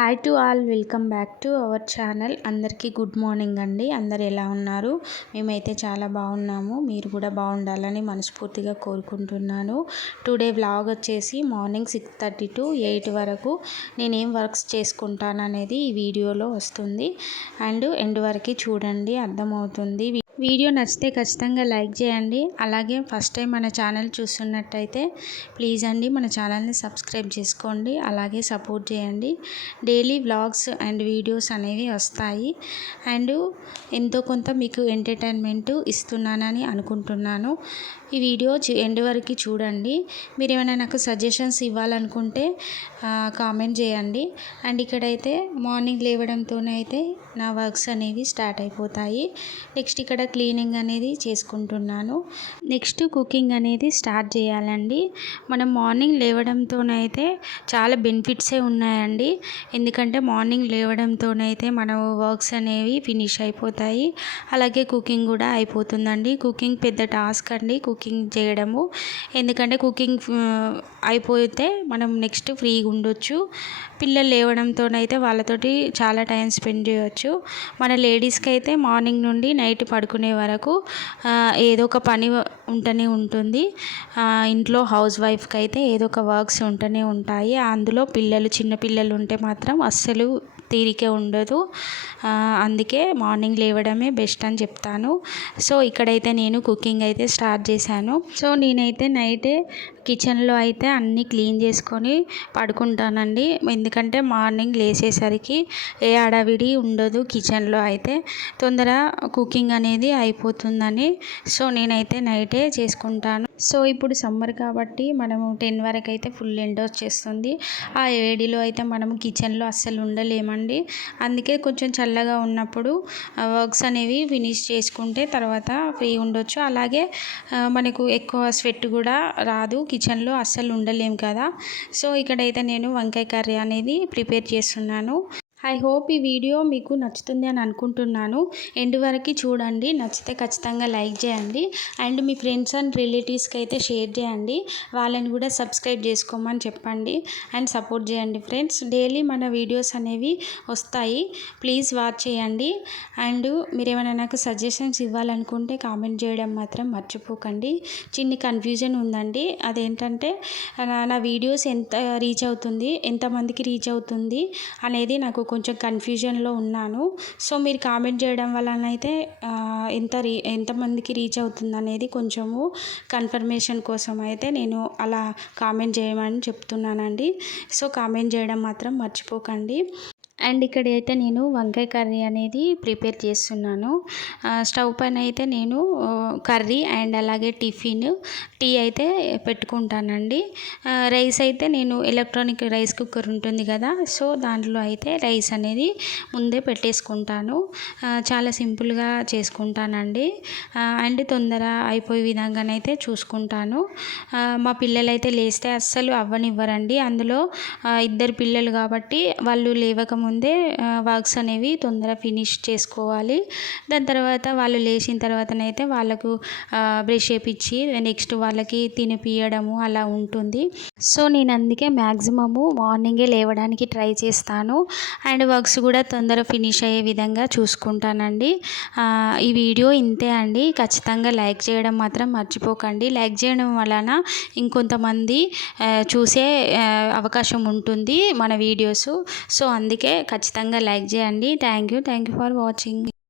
Hi to all, welcome back to our channel. అందరికీ good morning అండి. అందరు ఎలా ఉన్నారు? మేమైతే చాలా బాగున్నాము. మీరు కూడా బాగుండాలని మనస్ఫూర్తిగా కోరుకుంటున్నాను. టుడే వ్లాగ్ వచ్చేసి మార్నింగ్ 6:30 to 8 వరకు నేనేం వర్క్స్ చేసుకుంటాను అనేది ఈ వీడియోలో వస్తుంది. అండ్ ఎండ్ వరకు చూడండి, అర్థమవుతుంది. వీడియో నచ్చితే ఖచ్చితంగా లైక్ చేయండి. అలాగే ఫస్ట్ టైం మన ఛానల్ చూస్తున్నట్టయితే ప్లీజ్ అండి మన ఛానల్ని సబ్స్క్రైబ్ చేసుకోండి. అలాగే సపోర్ట్ చేయండి. డైలీ వ్లాగ్స్ అండ్ వీడియోస్ అనేవి వస్తాయి. అండ్ ఎంతో కొంత మీకు ఎంటర్టైన్మెంట్ ఇస్తున్నానని అనుకుంటున్నాను. ఈ వీడియో ఎండ్ వరకు చూడండి. మీరు ఏమైనా నాకు సజెషన్స్ ఇవ్వాలనుకుంటే కామెంట్ చేయండి. అండ్ ఇక్కడైతే మార్నింగ్ లేవడంతోనైతే నా వర్క్స్ అనేవి స్టార్ట్ అయిపోతాయి. నెక్స్ట్ ఇక్కడ క్లీనింగ్ అనేది చేసుకుంటున్నాను. నెక్స్ట్ కుకింగ్ అనేది స్టార్ట్ చేయాలండి. మనం మార్నింగ్ లేవడంతోనైతే చాలా బెనిఫిట్సే ఉన్నాయండి. ఎందుకంటే మార్నింగ్ లేవడంతోనైతే మన వర్క్స్ అనేవి ఫినిష్ అయిపోతాయి. అలాగే కుకింగ్ కూడా అయిపోతుందండి. కుకింగ్ పెద్ద టాస్క్ అండి, కుకింగ్ చేయడము. ఎందుకంటే కుకింగ్ అయిపోతే మనం నెక్స్ట్ ఫ్రీగా ఉండొచ్చు. పిల్లలు లేవడంతోనైతే వాళ్ళతోటి చాలా టైం స్పెండ్ చేయవచ్చు. మన లేడీస్కి అయితే మార్నింగ్ నుండి నైట్ పడుకునే వరకు ఏదో ఒక పని ఉంటూనే ఉంటుంది. ఇంట్లో హౌస్ వైఫ్కి అయితే ఏదో ఒక వర్క్స్ ఉంటూనే ఉంటాయి. అందులో చిన్న పిల్లలు ఉంటే మాత్రం అస్సలు తీరికే ఉండదు. అందుకే మార్నింగ్ లేవడమే బెస్ట్ అని చెప్తాను. సో ఇక్కడైతే నేను కుకింగ్ అయితే స్టార్ట్ చేశాను. సో నేనైతే నైటే కిచెన్లో అయితే అన్నీ క్లీన్ చేసుకొని పడుకుంటానండి. ఎందుకంటే మార్నింగ్ లేచేసరికి ఏ హడావిడి ఉండదు. కిచెన్లో అయితే తొందర కుకింగ్ అనేది అయిపోతుందని సో నేనైతే నైటే చేసుకుంటాను. సో ఇప్పుడు సమ్మర్ కాబట్టి మనము 10 వరకు అయితే ఫుల్ ఎండ వచ్చేస్తుంది. ఆ వేడిలో అయితే మనము కిచెన్లో అస్సలు ఉండలేమండి. అందుకే కొంచెం చల్లగా ఉన్నప్పుడు వర్క్స్ అనేవి ఫినిష్ చేసుకుంటే తర్వాత ఫ్రీ ఉండొచ్చు. అలాగే మనకు ఎక్కువ స్వెట్ కూడా రాదు. కిచెన్లో అస్సలు ఉండలేము కదా. సో ఇక్కడైతే నేను వంకాయ కర్రీ అనేది ప్రిపేర్ చేస్తున్నాను. ఐ హోప్ ఈ వీడియో మీకు నచ్చుతుంది అని అనుకుంటున్నాను. ఎండ్ వరకు చూడండి. నచ్చితే ఖచ్చితంగా లైక్ చేయండి. అండ్ మీ ఫ్రెండ్స్ అండ్ రిలేటివ్స్కి అయితే షేర్ చేయండి. వాళ్ళని కూడా సబ్స్క్రైబ్ చేసుకోమని చెప్పండి అండ్ సపోర్ట్ చేయండి ఫ్రెండ్స్. డైలీ మన వీడియోస్ అనేవి వస్తాయి. ప్లీజ్ వాచ్ చేయండి. అండ్ మీరు ఏమైనా నాకు సజెషన్స్ ఇవ్వాలనుకుంటే కామెంట్ చేయడం మాత్రం మర్చిపోకండి. చిన్ని కన్ఫ్యూజన్ ఉందండి. అదేంటంటే నా వీడియోస్ ఎంత రీచ్ అవుతుంది, ఎంతమందికి రీచ్ అవుతుంది అనేది నాకు కొంచెం కన్ఫ్యూజన్లో ఉన్నాను. సో మీరు కామెంట్ చేయడం వలనైతే ఎంతమందికి రీచ్ అవుతుంది అనేది కొంచెము కన్ఫర్మేషన్ కోసం అయితే నేను అలా కామెంట్ చేయమని చెప్తున్నానండి. సో కామెంట్ చేయడం మాత్రం మర్చిపోకండి. అండ్ ఇక్కడైతే నేను వంకాయ కర్రీ అనేది ప్రిపేర్ చేస్తున్నాను. స్టవ్ పైన అయితే నేను కర్రీ అండ్ అలాగే టీ అయితే పెట్టుకుంటానండి. రైస్ అయితే నేను ఎలక్ట్రానిక్ రైస్ కుక్కర్ ఉంటుంది కదా, సో దాంట్లో అయితే రైస్ అనేది ముందే పెట్టేసుకుంటాను. చాలా సింపుల్గా చేసుకుంటానండి. అండ్ తొందర అయిపోయే విధంగానైతే చూసుకుంటాను. మా పిల్లలైతే లేస్తే అస్సలు అవ్వనివ్వరండి. అందులో 2 పిల్లలు కాబట్టి వాళ్ళు లేవకముందే వర్క్స్ అనేవి తొందర ఫినిష్ చేసుకోవాలి. దాని తర్వాత వాళ్ళు లేచిన తర్వాతనైతే వాళ్ళకు బ్రష్ చేపించి నెక్స్ట్ వాళ్ళకి తినిపియడము అలా ఉంటుంది. సో నేను అందుకే మ్యాక్సిమము మార్నింగే లేవడానికి ట్రై చేస్తాను. అండ్ వర్క్స్ కూడా తొందర ఫినిష్ అయ్యే విధంగా చూసుకుంటానండి. ఈ వీడియో ఇంతే అండి. ఖచ్చితంగా లైక్ చేయడం మాత్రం మర్చిపోకండి. లైక్ చేయడం వలన ఇంకొంతమంది చూసే అవకాశం ఉంటుంది మన వీడియోస్. సో అందుకే ఖచ్చితంగా లైక్ చేయండి. Thank you for watching.